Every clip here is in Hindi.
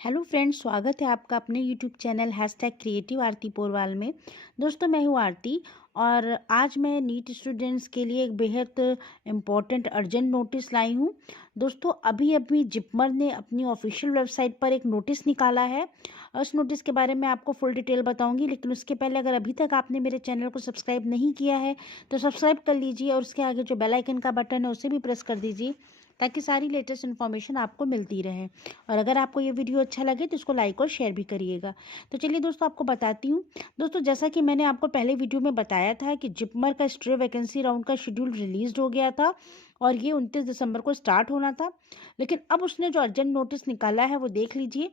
हेलो फ्रेंड्स, स्वागत है आपका अपने यूट्यूब चैनल #क्रिएटिव आरती पोरवाल में। दोस्तों, मैं हूँ आरती और आज मैं नीट स्टूडेंट्स के लिए एक बेहद इम्पॉर्टेंट अर्जेंट नोटिस लाई हूँ। दोस्तों, अभी अभी जिपमर ने अपनी ऑफिशियल वेबसाइट पर एक नोटिस निकाला है। उस नोटिस के बारे में आपको फुल डिटेल बताऊंगी, लेकिन उसके पहले अगर अभी तक आपने मेरे चैनल को सब्सक्राइब नहीं किया है तो सब्सक्राइब कर लीजिए और उसके आगे जो बेल आइकन का बटन है उसे भी प्रेस कर दीजिए, ताकि सारी लेटेस्ट इन्फॉर्मेशन आपको मिलती रहे। और अगर आपको ये वीडियो अच्छा लगे तो इसको लाइक और शेयर भी करिएगा। तो चलिए दोस्तों, आपको बताती हूँ। दोस्तों, जैसा कि मैंने आपको पहले वीडियो में बताया था कि जिपमर का स्ट्रे वैकेंसी राउंड का शेड्यूल रिलीज हो गया था और ये 29 दिसंबर को स्टार्ट होना था। लेकिन अब उसने जो अर्जेंट नोटिस निकाला है वो देख लीजिए।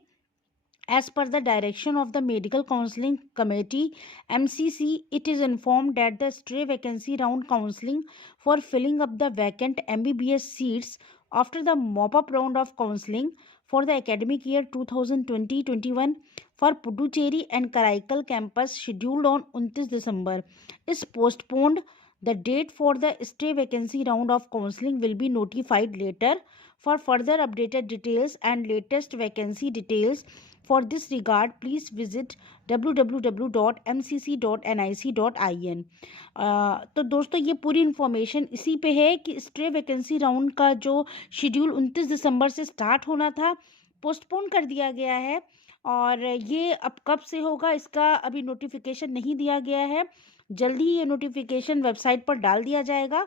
As per the direction of the Medical Counseling Committee (MCC), it is informed that the stray vacancy round counseling for filling up the vacant MBBS seats after the mop-up round of counseling for the academic year 2020-21 for Puducherry and Karaikal campus scheduled on 29 December is postponed. The date for the stray vacancy round of counseling will be notified later. For further updated details and latest vacancy details for this regard, please visit www.mcc.nic.in। तो दोस्तों, ये पूरी इन्फॉर्मेशन इसी पे है कि स्ट्रे वैकेंसी राउंड का जो शेड्यूल 29 दिसंबर से स्टार्ट होना था, पोस्टपोन कर दिया गया है। और ये अब कब से होगा इसका अभी नोटिफिकेशन नहीं दिया गया है। जल्दी ही ये नोटिफिकेशन वेबसाइट पर डाल दिया जाएगा।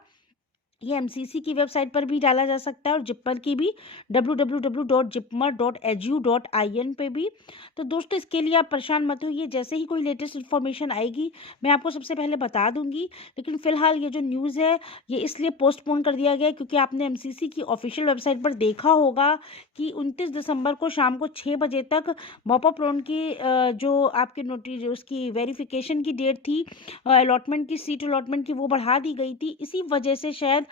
ये एमसीसी की वेबसाइट पर भी डाला जा सकता है और जिपमर की भी www.jipmer.edu.in पे भी। तो दोस्तों, इसके लिए आप परेशान मत होइए, जैसे ही कोई लेटेस्ट इन्फॉर्मेशन आएगी मैं आपको सबसे पहले बता दूंगी। लेकिन फिलहाल ये जो न्यूज़ है ये इसलिए पोस्टपोन कर दिया गया है क्योंकि आपने एमसीसी की ऑफिशियल वेबसाइट पर देखा होगा कि 29 दिसंबर को शाम को 6 बजे तक मॉपअप राउंड की जो आपके नोटिस उसकी वेरिफिकेशन की डेट थी, अलॉटमेंट की सीट अलॉटमेंट की, वो बढ़ा दी गई थी। इसी वजह से शायद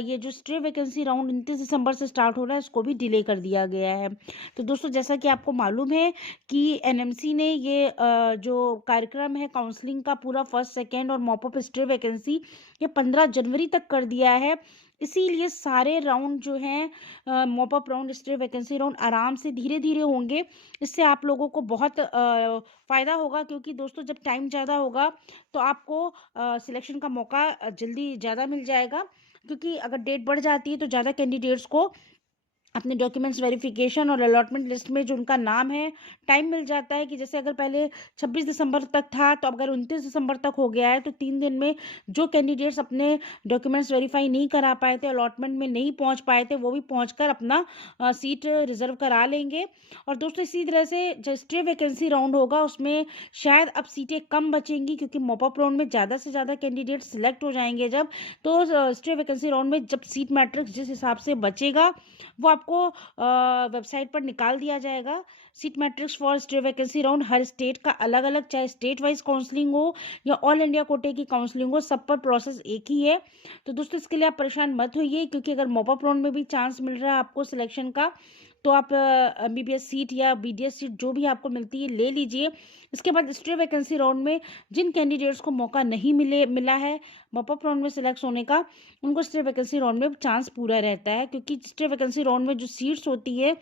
ये जो स्ट्रे वैकेंसी राउंड 29 दिसंबर से स्टार्ट हो रहा है इसको भी डिले कर दिया गया है। तो दोस्तों, जैसा कि आपको मालूम है कि एनएमसी ने ये जो कार्यक्रम है काउंसलिंग का पूरा फर्स्ट सेकेंड और मॉपअप स्ट्रे वैकेंसी ये 15 जनवरी तक कर दिया है। इसीलिए सारे राउंड जो हैं mop up round stray vacancy round आराम से धीरे धीरे होंगे। इससे आप लोगों को बहुत फ़ायदा होगा, क्योंकि दोस्तों जब टाइम ज़्यादा होगा तो आपको सिलेक्शन का मौका जल्दी ज़्यादा मिल जाएगा। क्योंकि अगर डेट बढ़ जाती है तो ज़्यादा कैंडिडेट्स को अपने डॉक्यूमेंट्स वेरिफिकेशन और अलॉटमेंट लिस्ट में जो उनका नाम है टाइम मिल जाता है। कि जैसे अगर पहले 26 दिसंबर तक था तो अगर 29 दिसंबर तक हो गया है तो 3 दिन में जो कैंडिडेट्स अपने डॉक्यूमेंट्स वेरीफाई नहीं करा पाए थे, अलॉटमेंट में नहीं पहुंच पाए थे, वो भी पहुंचकर अपना सीट रिजर्व करा लेंगे। और दोस्तों, इसी तरह से जो स्ट्रे वैकेंसी राउंड होगा उसमें शायद अब सीटें कम बचेंगी, क्योंकि मॉपअप राउंड में ज़्यादा से ज़्यादा कैंडिडेट सिलेक्ट हो जाएंगे जब, तो स्ट्रे वैकेंसी राउंड में जब सीट मैट्रिक्स जिस हिसाब से बचेगा वो आपको वेबसाइट पर निकाल दिया जाएगा। Seat matrix for state vacancy round her state का अलग अलग, चाहे स्टेट वाइज काउंसलिंग हो या ऑल इंडिया कोटे की काउंसलिंग हो, सब पर प्रोसेस एक ही है। तो दोस्तों, इसके लिए आप परेशान मत होइए, क्योंकि अगर मॉपअप राउंड में भी चांस मिल रहा है आपको सिलेक्शन का तो आप एमबीबीएस सीट या बीडीएस सीट जो भी आपको मिलती है ले लीजिए। इसके बाद स्ट्रे वैकेंसी राउंड में जिन कैंडिडेट्स को मौका नहीं मिला है मॉपअप राउंड में सिलेक्ट होने का, उनको स्ट्रे वैकेंसी राउंड में चांस पूरा रहता है। क्योंकि स्ट्रे वैकेंसी राउंड में जो सीट्स होती है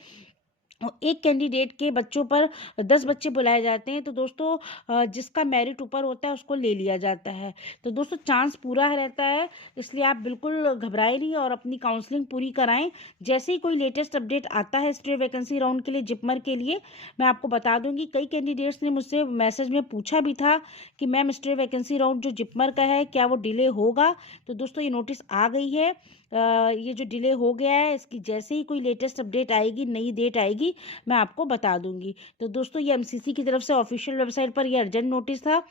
एक कैंडिडेट के बच्चों पर 10 बच्चे बुलाए जाते हैं। तो दोस्तों, जिसका मेरिट ऊपर होता है उसको ले लिया जाता है। तो दोस्तों, चांस पूरा रहता है, इसलिए आप बिल्कुल घबराए नहीं और अपनी काउंसलिंग पूरी कराएं। जैसे ही कोई लेटेस्ट अपडेट आता है स्ट्रे वैकेंसी राउंड के लिए जिपमर के लिए, मैं आपको बता दूंगी। कई कैंडिडेट्स ने मुझसे मैसेज में पूछा भी था कि मैम, स्ट्रे वैकेंसी राउंड जो जिपमर का है क्या वो डिले होगा। तो दोस्तों, ये नोटिस आ गई है। ये जो डिले हो गया है इसकी जैसे ही कोई लेटेस्ट अपडेट आएगी, नई डेट आएगी, मैं आपको बता दूंगी। तो दोस्तों, ये एमसीसी की तरफ से ऑफिशियल वेबसाइट पर ये अर्जेंट नोटिस था।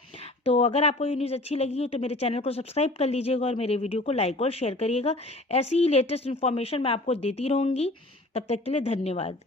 तो अगर आपको ये न्यूज़ अच्छी लगी हो तो मेरे चैनल को सब्सक्राइब कर लीजिएगा और मेरे वीडियो को लाइक और शेयर करिएगा। ऐसी ही लेटेस्ट इन्फॉर्मेशन मैं आपको देती रहूँगी। तब तक के लिए धन्यवाद।